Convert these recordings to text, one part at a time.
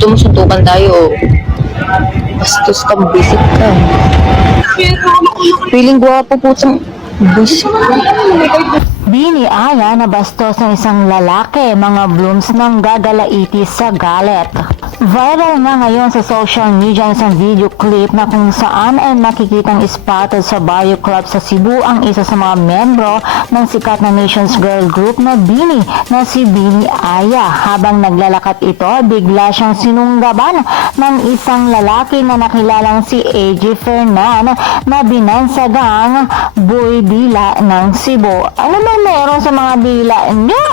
Gusto mo suntukan tayo o bastos ka, visit ka. Feeling gwapo putang visit ka. Biniaya na bastos ng isang lalaki, mga blooms ng gagalaitis sa galit. Viral na ngayon sa social media ang isang video clip na kung saan ay nakikitang spotted sa Barrio Club sa Cebu ang isa sa mga membro ng sikat na Nations Girl Group na Bini na si Bini Aya. Habang naglalakat ito, bigla siyang sinunggaban ng isang lalaki na nakilalang si AJ Fernan na binansagang boy dila ng Cebu. Ano ba meron sa mga dila niya?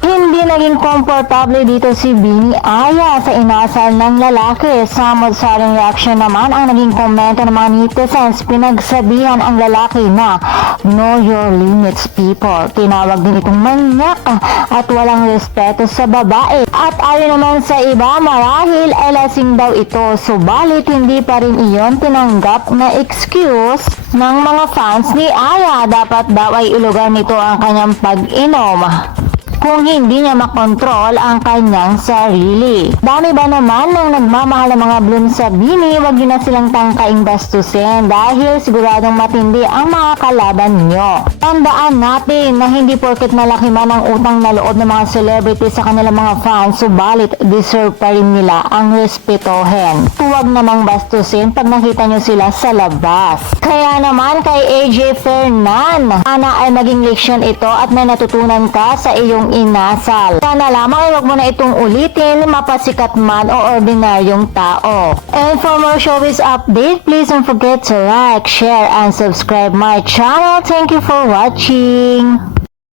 Hindi naging komportable dito si Bini Aya sa inasal ng lalaki. Samod-saring reaction naman ang naging komento ng mga netizens. Pinagsabihan ang lalaki na know your limits, people. Tinawag din itong manyak at walang respeto sa babae. At ayon naman sa iba, marahil ay lasing daw ito. Subalit hindi pa rin iyon tinanggap na excuse ng mga fans ni Aya. Dapat daw ay ilugar nito ang kanyang pag-inom kung hindi niya makontrol ang kanyang sarili. Dami ba naman ng nagmamahal ng mga bloom sa Bini, wag yun na silang tangkaing bastusin dahil siguradong matindi ang mga kalaban nyo. Tandaan natin na hindi porket malaki man ang utang na loob ng mga celebrity sa kanilang mga fans, subalit deserve pa rin nila ang respetohin. Huwag namang bastusin pag nakita nyo sila sa labas. Kaya naman kay AJ Fernan, sana ay maging leksyon ito at may natutunan ka sa iyong inasal. Sana lamang ay huwag mo na itong ulitin, mapasikat man o ordinaryong tao. And for more showbiz update, please don't forget to like, share, and subscribe my channel. Thank you for watching.